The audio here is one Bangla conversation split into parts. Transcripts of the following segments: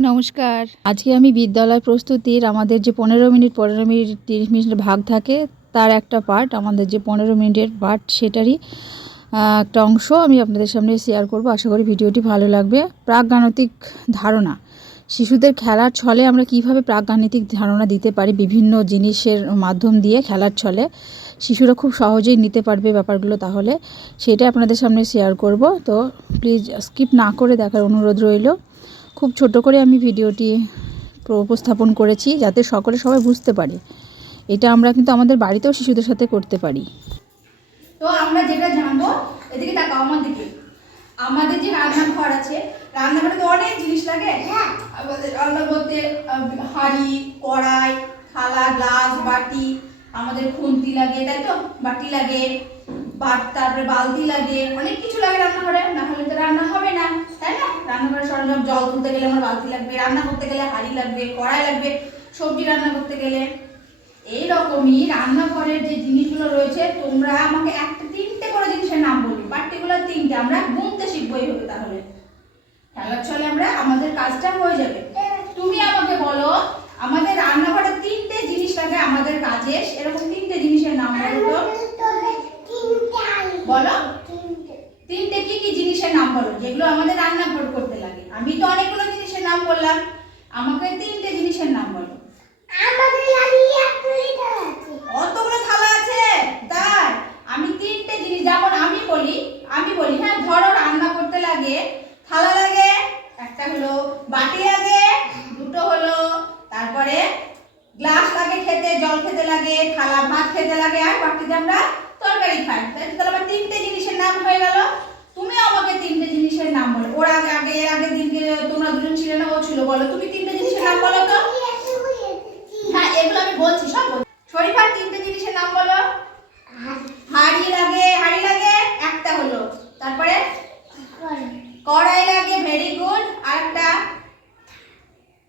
নমস্কার। আজকে আমি বিদ্যালয় প্রস্তুতির আমাদের যে পনেরো মিনিট পনেরো মিনিট, তিরিশ মিনিট ভাগ থাকে, তার একটা পার্ট আমাদের যে পনেরো মিনিটের পার্ট সেটারই একটা অংশ আমি আপনাদের সামনে শেয়ার করব। আশা করি ভিডিওটি ভালো লাগবে। প্রাকগাণিতিক ধারণা। শিশুদের খেলার ছলে আমরা কীভাবে প্রাকগাণিতিক ধারণা দিতে পারি বিভিন্ন জিনিসের মাধ্যম দিয়ে খেলার ছলে? শিশুরা খুব সহজেই নিতে পারবে ব্যাপারগুলো তাহলে। সেটাই আপনাদের সামনে শেয়ার করব। তো প্লিজ স্কিপ না করে দেখার অনুরোধ রইল। খুব ছোট করে আমি ভিডিওটি উপস্থাপন করেছি যাতে সকলে সবাই বুঝতে পারে। এটা আমরা কিন্তু আমাদের বাড়িতেও শিশুদের সাথে করতে পারি। তো আমরা যেটা জানব এদিকে তাকাও আমার দিকে। আমাদের যে রান্নাঘর আছে রান্নাঘরে তো অনেক জিনিস লাগে। আমাদের রান্না করতে হাঁড়ি কড়াই থালা গ্লাস বাটি আমাদের খুন্তি লাগে তাই তো? বাটি লাগে তারপরে বালতি লাগে, অনেক কিছু লাগে রান্নাঘরে না হলে তো রান্না হবে না, তাই না? রান্নাঘরে সরঞ্জাম, জল তুলতে গেলে আমার বালতি লাগবে, রান্না করতে গেলে হাঁড়ি লাগবে, কড়াই লাগবে, সবজি রান্না করতে গেলে। এইরকমই রান্নাঘরের যে জিনিসগুলো রয়েছে, তোমরা আমাকে একটা তিনটে করে জিনিসের নাম বলি পার্টিকুলার তিনটে, আমরা গুনতে শিখব এইভাবে তাহলে। খেলার ছলে আমরা, আমাদের কাজটা হয়ে যাবে। তুমি আমাকে বলো, আমাদের রান্নাঘরে তিনটে জিনিস লাগে আমাদের কাজে এরকম তিনটে জিনিসের নাম বলো বলো? তিনটে কি কি জিনিসের নাম বলো? যেগুলো আমাদের রান্না করতে লাগে। আমি তো অনেকগুলো জিনিসের নাম বললাম। আমাকে তিনটে জিনিসের নাম বলো। অতগুলো থালা আছে। তাই আমি তিনটে জিনিস যেমন আমি বলি আমি বলি হ্যাঁ ধরো রান্না করতে লাগে। থালা লাগে একটা হলো বাটি লাগে দুটো হলো তারপরে গ্লাস লাগে খেতে জল খেতে লাগে থালা ভাত খেতে লাগে। আর বাটিতে আমরা তরকারি খাই তাই তাহলে আমার তিনটে জিনিসের নাম হয়ে গেল। তুমি আমাকে তিনটে জিনিসের নাম বলো। ওর আগে আগের দিনকে তোমরা দুজন ছিলে না, ও ছিল। বলো, তুমি তিনটে জিনিসের নাম বলো তো হ্যাঁ এগুলো আমি বলছি সব বলছি। শরীফার তিনটে জিনিসের নাম বলো হাড়ি লাগে হাড়ি লাগে একটা হলো তারপরে কড়াই লাগে ভেরি গুড আর একটা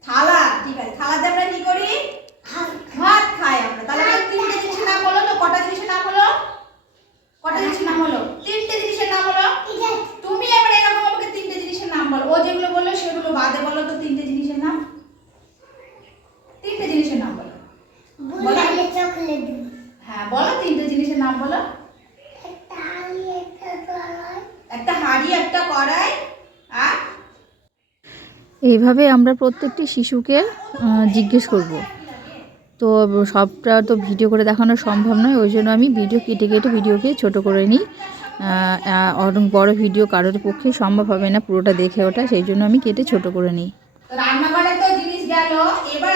থালা ঠিক আছে থালাতে আমরা কি করি ভাত খাই আমরা তাহলে আমরা তিনটে জিনিসের নাম বলো তো কটা জিনিসের নাম হলো কটা জিনিসের নাম হলো তিনটে জিনিসের নাম হলো তুমি এবার এরকম আমাকে তিনটে জিনিসের নাম বলো ও যেগুলো বলল সেগুলো বাদে বলো তো তিনটে জিনিসের নাম তিনটে জিনিসের নাম বলো হ্যাঁ বলো তিনটে জিনিসের নাম বলো। একটা হাঁড়ি একটা কড়াই আর? এইভাবে আমরা প্রত্যেকটি শিশুকে জিজ্ঞেস করব। তো সবটা তো ভিডিও করে দেখানো সম্ভব নয় ওই জন্য আমি ভিডিও কেটে কেটে ভিডিওকে ছোট করে নিই। অনেক বড় ভিডিও কারোর পক্ষে সম্ভব হবে না পুরোটা দেখে ওটা সেই জন্য আমি কেটে ছোট করে নিই। রান্নাঘরে তো জিনিস গেল এবার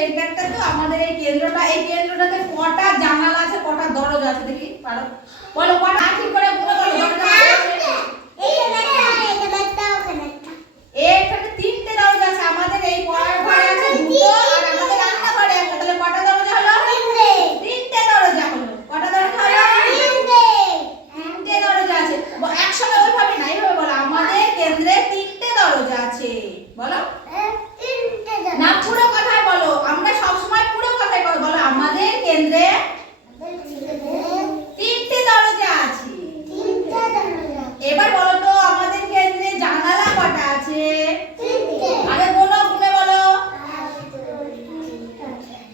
সেন্টারটা তো আমাদের এই কেন্দ্রটা, এই কেন্দ্রটাতে কটা জানালা আছে, কটা দরজা আছে দেখি, পারো? বলো, কটা? ঠিক করে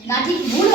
না ঠিক ভুল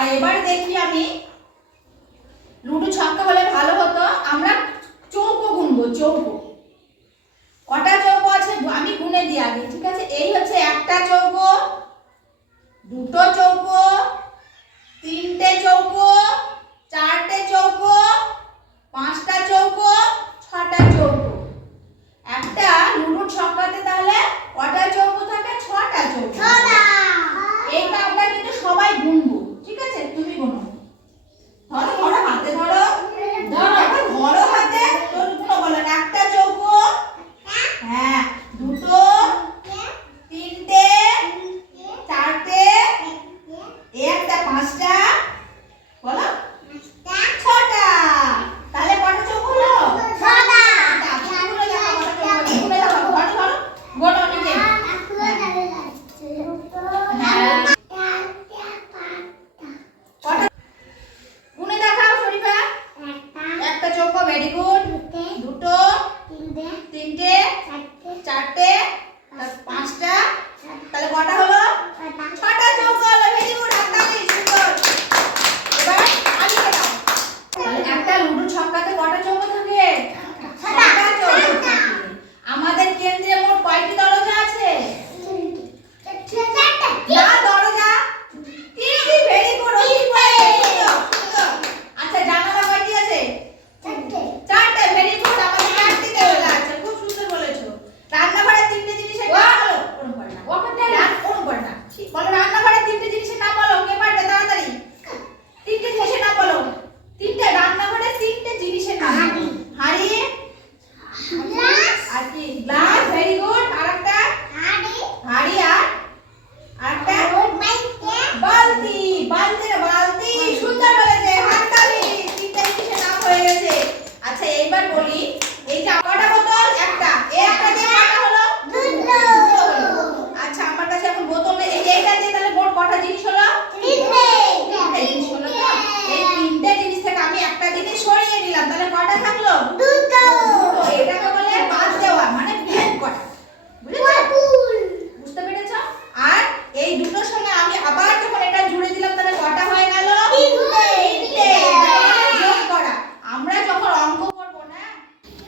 আর এবার দেখি আমি। লুডু ছক্কা হলে ভালো হতো। আমরা চৌকো গুনবো, চৌকো। কটা চৌকো আছে? আমি গুনে দিই আগে, ঠিক আছে? এই হচ্ছে একটা চৌকো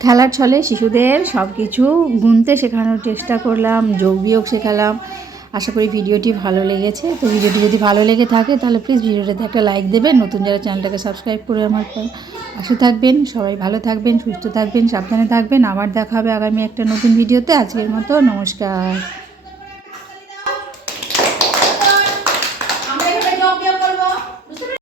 খেলার ছলে শিশুদের সব কিছু গুনতে শেখানোর চেষ্টা করলাম, যোগ বিয়োগ শেখালাম। আশা করি ভিডিওটি ভালো লেগেছে। তো ভিডিওটি যদি ভালো লেগে থাকে তাহলে প্লিজ ভিডিওটাতে একটা লাইক দেবেন। নতুন যারা চ্যানেলটাকে সাবস্ক্রাইব করে আমার পাশে থাকবেন, সবাই ভালো থাকবেন, সুস্থ থাকবেন, সাবধানে থাকবেন। আবার দেখা হবে আগামী একটা নতুন ভিডিওতে। আজকের মতো নমস্কার।